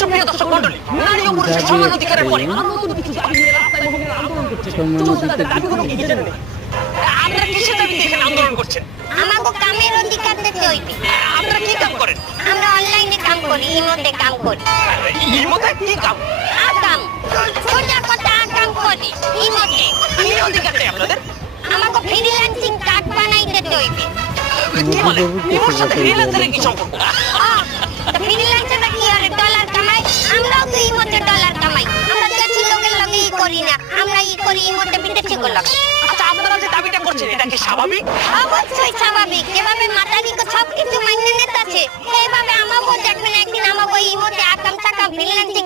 সুপ্রিয় দর্শক মণ্ডলী, নারী ও পুরুষের সমান অধিকারের পরে নতুন কিছু দাবি নিয়ে রাস্তায় মহিলারা আন্দোলন করছে। চলছে তাদের দাবিগুলো কি জেনে নেই। আপনারা কিসের দাবিতে এখানে আন্দোলন করছেন? আমাকে কামের অধিকার দিতে হইবে। আপনারা কি কাম করেন? আমরা অনলাইনে কাম করি, ইমোতে কাম করি। ইমোতে কি কাম? আকাম, সোজা কথা আকাম করি ইমোতে। কি অধিকার চাই আপনাদের? আমাকে ফ্রিল্যান্সিং কার্ড বানাই দিতে হইবে। কি বলে? ইমোর সাথে ফ্রিল্যান্সারের কি সম্পর্ক? ফ্রিল্যান্সাররা কি আর ডলার কামায়? আমরাও তো ইমোতে ডলার কামাই। আমরা দেশি লোকের লগে করি না, আমরা করি ইমোতে বিদেশি লোক। আচ্ছা, আপনারা যে দাবিটা করছেন এটা কি স্বাভাবিক? অবশ্যই স্বাভাবিক। যেভাবে মাতারিকে সবকিছু মাইনে নিতেছে, এইভাবে আমাকেও দেখবেন একদিন আমাকে ইমোতে আকাম টাকাম ফ্রিল্যান্সিং